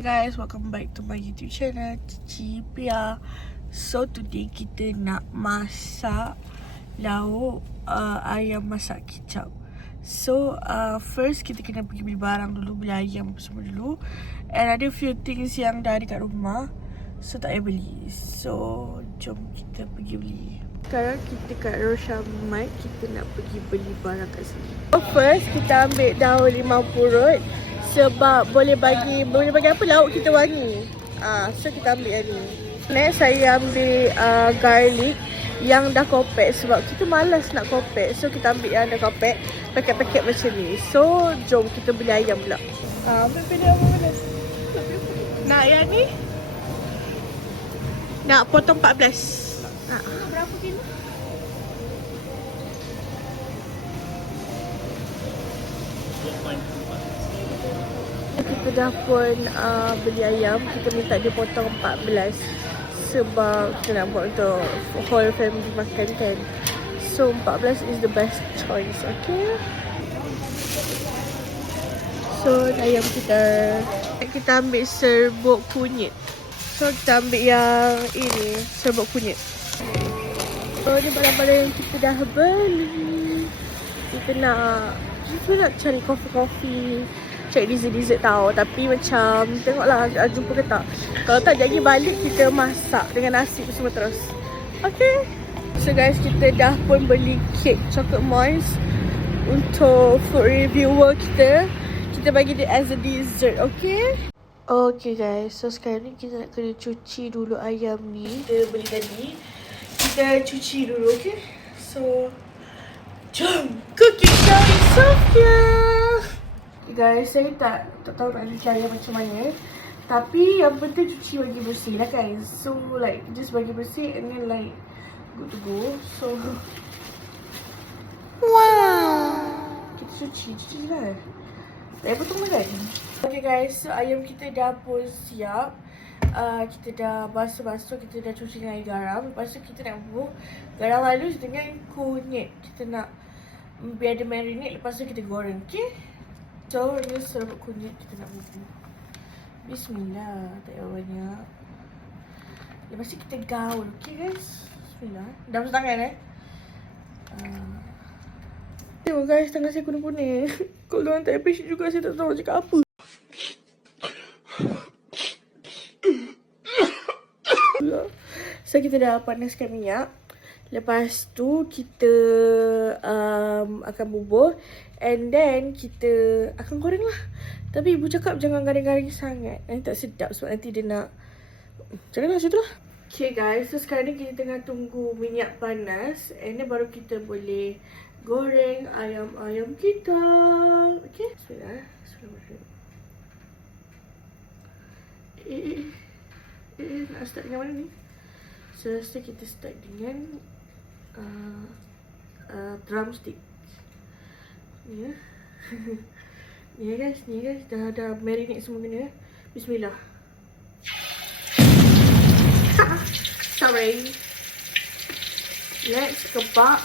Guys, welcome back to my YouTube channel Cici Pia. So today kita nak masak lauk ayam masak kicap. So first kita kena pergi beli barang dulu, beli ayam semua dulu. And ada few things yang dah ada kat rumah, so tak payah beli. So jom kita pergi beli. Sekarang kita kat Roshamart, kita nak pergi beli barang kat sini. So first kita ambil daun limau purut sebab boleh bagi apa, lauk kita wangi. So kita ambil yang ni. Next saya ambil garlic yang dah kopek sebab kita malas nak kopek. So kita ambil yang dah kopek, paket-paket macam ni. So jom kita beli ayam pula. Ambil pilih apa mana? Nak yang ni? Nak potong 14. Berapa kilo? Kita dah pun beli ayam. Kita minta dia potong 14 sebab kita nak buat untuk whole family makan kan. So 14 is the best choice. Okay. So ayam kita ambil serbuk kunyit. So kita ambil yang ini, serbuk kunyit. So ni barang-barang yang kita dah beli. Kita nak cari kopi-kopi, cari dessert-dessert tau. Tapi macam tengoklah jumpa ke tak. Kalau tak jadi balik kita masak dengan nasi semua terus. Okay. So guys, kita dah pun beli kek chocolate moist untuk food reviewer kita. Kita bagi dia as a dessert, okay? Okay guys, so sekarang ni kita nak kena cuci dulu ayam ni. Kita beli tadi. Kita cuci dulu, okay? So jom cooking show with Sophia. Guys, saya tak tahu nak cuci ayam macam mana. Tapi yang penting cuci bagi bersih lah kan. So like just bagi bersih and then like good to go. So wow, kita cuci lah. Tak payah potong kan. Okay guys, so ayam kita dah pun siap. Kita dah basuh-basuh, kita dah cuci dengan air garam. Lepas tu kita nak bubuk garam halus dengan kunyit. Kita nak biar dia marinate, lepas tu kita goreng, okay? So ini serbuk kunyit kita nak bubuk. Bismillah, tak payah banyak. Lepas tu kita gaul, okay guys? Bismillah. Dah basuh tangan Tengok guys, tangan saya kuning-kuning. Kalau orang tak appreciate juga, saya tak tahu nak cakap apa. So kita dah panaskan minyak. Lepas tu kita akan bubur. And then kita akan goreng lah. Tapi ibu cakap jangan garing-garing sangat. Nanti tak sedap sebab nanti dia nak. Janganlah macam tu lah. Okay guys, so sekarang ni kita tengah tunggu minyak panas. And then baru kita boleh goreng ayam-ayam kita. Okay, bismillah. Nak start dengan mana ni? So rasa kita start dengan drumstick. Ni ya. Ni ya guys, dah marinate semua kena. Bismillah. Sorry. Let's kebab.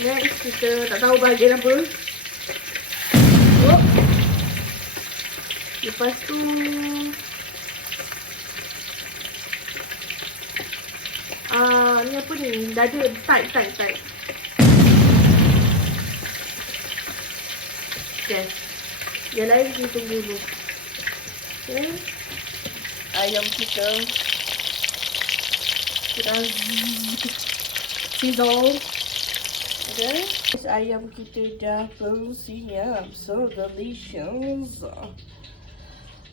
Next kita tak tahu bahagian apa. Lepas tu ni apa ni? Dada tight. Okay. Yang lain kita tunggu dulu. Okay. Ayam kita sizzle. Okay. Ayam kita dah bersiap. So delicious.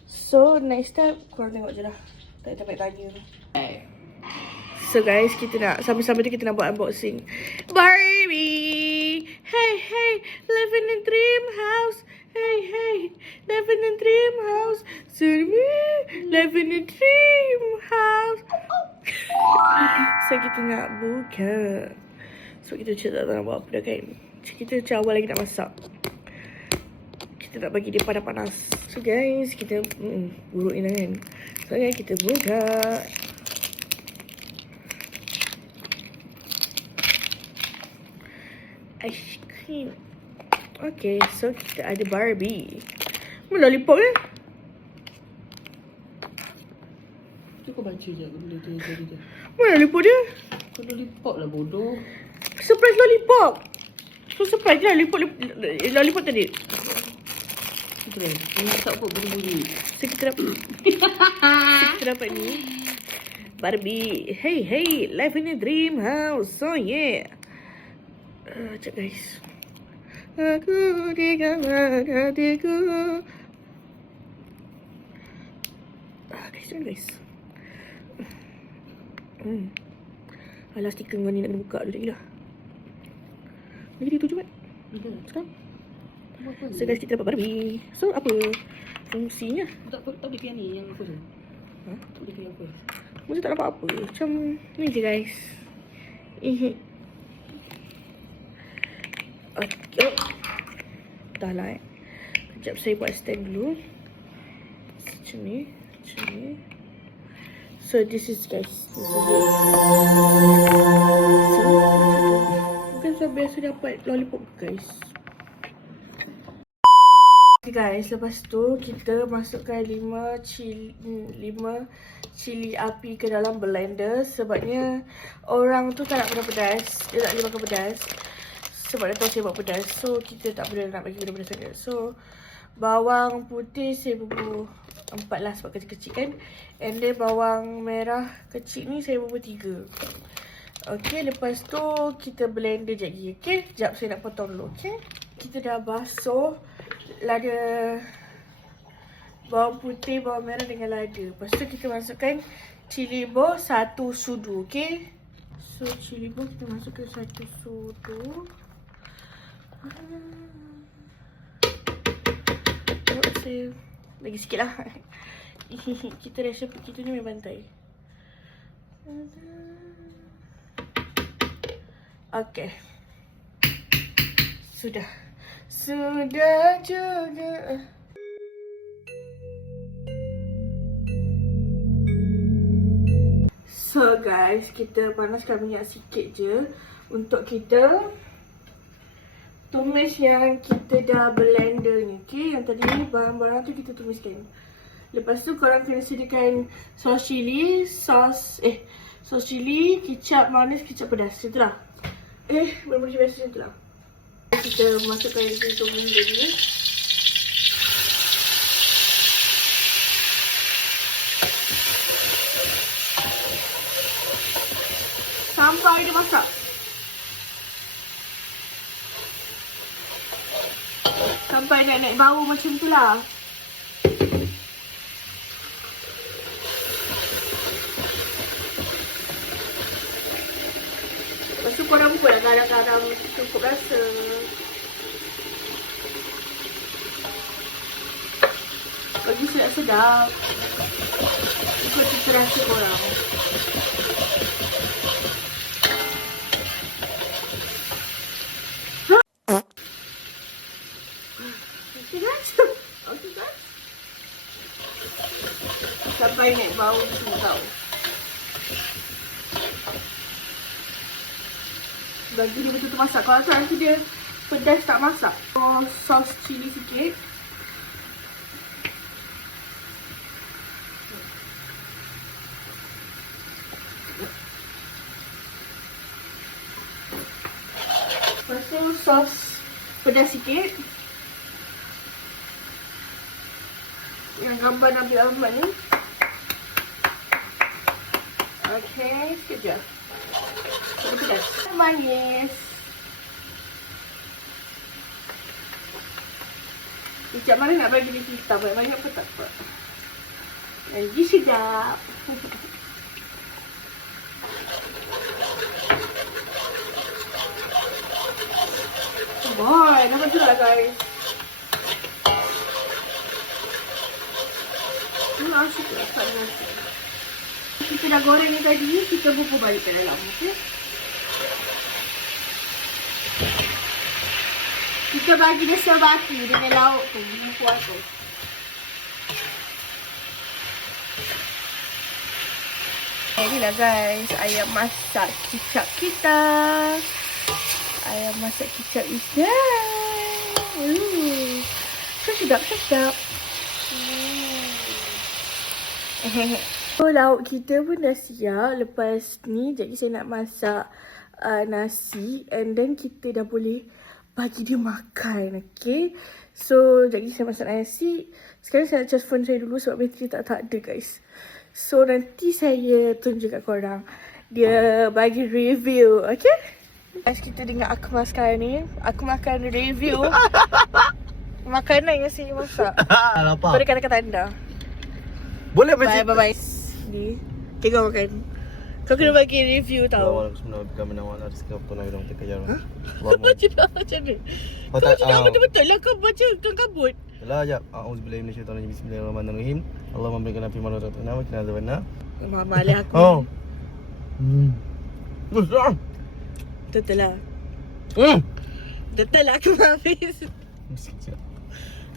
So next step, korang tengok je lah. Tak payah tanya. So guys, kita nak sambil-sambil tu kita nak buat unboxing Barbie. Hey, living in dream house. Hey, living in dream house. Living in dream house. So kita nak buka. So kita tak tahu nak buat apa dah kan. Kita macam awal lagi nak masak. Kita nak bagi dia panas-panas. So guys, kita buruk ni kan. So guys, kita buka. Ice cream. Okay, so kita ada Barbie. Mana lollipop ni? Tu kau baca je benda tu tadi tu. Mana lollipop dia? Kau lollipop lah bodoh. Surprise lollipop. So surprise lah lollipop tadi. Keren. Ini tak buat bunyi-bunyi. So kita dapat ni Barbie. Hey hey, life in a dream house. So yeah. Sekejap guys. Aku di kamar hatiku. Guys. Alah stiker kau ni nak kena buka dulu lagi lah. Lagi dia 7 kan? Sekarang? So guys, kita dapat Barbie. So apa fungsinya? Tak boleh pilih ni yang apa tu? Ha? Tak boleh pilih apa? Masa tak dapat apa. Macam ni je guys. Okay. Dah lah Sekejap saya buat stand dulu. Macam ni. So this is guys. This is it. So, bukan saya biasa dapat lollipop guys. Okay guys, lepas tu kita masukkan 5 cili api ke dalam blender. Sebabnya orang tu tak nak kena pedas. Dia tak boleh makan pedas. Sebab dia tahu saya buat pedas. So kita tak boleh nak bagi pedas sangat. So bawang putih saya bubuh 4 lah sebab kecil-kecil kan. And then bawang merah kecil ni saya bubuh 3. Okay, lepas tu kita blender je lagi. Okay, sekejap saya nak potong dulu. Okay, kita dah basuh lada bawang putih, bawang merah dengan lada. Lepas tu kita masukkan cili bawang 1 sudu. Okay, so cili bawang kita masukkan 1 sudu. Saya lagi sikit lah. Kita resipi kita ni memang bantai. Okay. Sudah juga. So guys, kita panaskan minyak sikit je untuk kita tumis yang kita dah blender ni. Okay, yang tadi ni barang-barang tu kita tumiskan. Lepas tu korang kena sediakan sos cili, kicap manis, kicap pedas. Macam tu lah. Benda-benda biasa macam tu lah. Kita masukkan untuk blender ni. Sampai dia masak. Sampai dah naik bau macam tu lah. Lepas tu korang pun lah kadang-kadang cukup rasa. Bagi sedap-sedap. Ikut cita rasa korang. Okay guys. Sampai naik bau macam tau. Bagi dia betul-betul masak. Kalau tak nanti dia pedas tak masak. Sos cili sikit. Lepas tu sos pedas sikit. Yang gambar Nabi Ahmad ni. Okay, sekejap. Pedas. Manis. Sekejap mana nak bagi dia hitam. Banyak pun tak apa. Lagi sedap. Boy, nampak tu lah guys. Asyik lah sana. Kita dah goreng ni tadi, kita bubuh balik ke dalam, okey? Kita bagi dia sebati dengan lauk tu, dengan kuah tu. Inilah guys, ayam masak kicap kita. Ayam masak kicap is done. sedap-sedap. So, lauk kita pun dah siap. Lepas ni, jadi saya nak masak nasi. And then kita dah boleh bagi dia makan. Okay. So, jadi saya masak nasi. Sekarang saya nak charge phone saya dulu sebab bateri tak ada guys. So, nanti saya tunjuk kat korang. Dia bagi review. Okay. Guys, kita dengar Akmal sekarang ni. Aku makan review makanan yang saya masak. Lapar. Pada kata-kata anda. Boleh Bye. Ni. Tengok makan. Kau kena bagi review tau. Macam ni. Kau cakap betul-betul lah. Kau baca kau kabut. Yalah, jap. Auzubillahi minasyaitanirrajim. Bismillahirrahmanirrahim. Allah memberikan api mana tak tahu. Kita ada benar. Mama alih aku. Oh. Besar. Betul lah. Betul lah aku habis.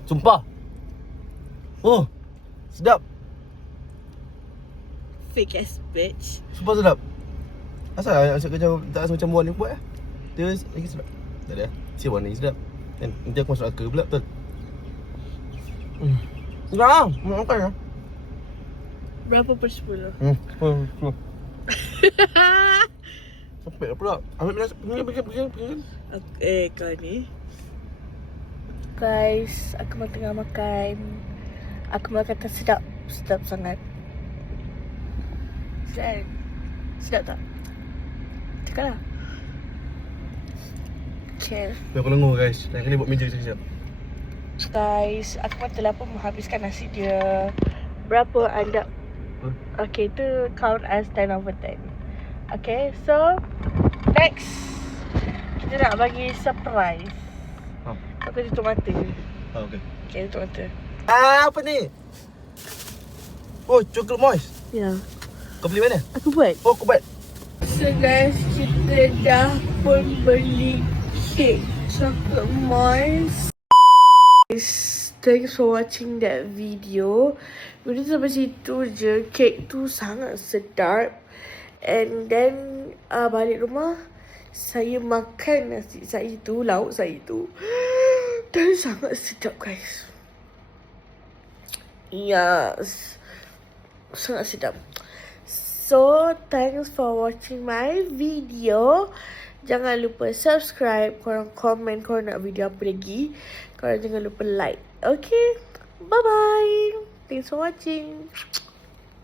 Sumpah. Oh. Sedap. Fake ass bitch. Sumpah sedap. Asal asyik kerja tak rasa macam buat ni buat Dia lagi sedap. Tak ada. Si warna ni sedap. Kan nanti aku masuk akal pula betul. Sedap ah. Makan ah. Berapa per 10? Sampai pula. Ambil pergi. Kau ni. Guys, aku tengah makan. Aku makan tak sedap. Sedap sangat. Sedap. Sedap tak? Cakap lah. Okay. Aku lengur guys. Lain kali buat meja sekejap. Guys, aku telah pun menghabiskan nasi dia. Berapa anda? Okay, tu count as 10 over 10. Okay, so next kita nak bagi surprise. Aku tutup mata. Okay. Okay, tutup mata. Apa ni? Oh, chocolate moist. Ya. Kau beli mana? Aku buat. Oh, kau buat. So guys, kita dah pun beli cake chocolate moist. Thanks for watching that video. Video sampai situ je. Cake tu sangat sedap. And then balik rumah, saya makan nasi saya tu, lauk saya tu. Dan sangat sedap guys. Yes. Sangat sedap. So, thanks for watching my video. Jangan lupa subscribe. Korang komen korang nak video apa lagi. Korang jangan lupa like. Okay. Bye-bye. Thanks for watching.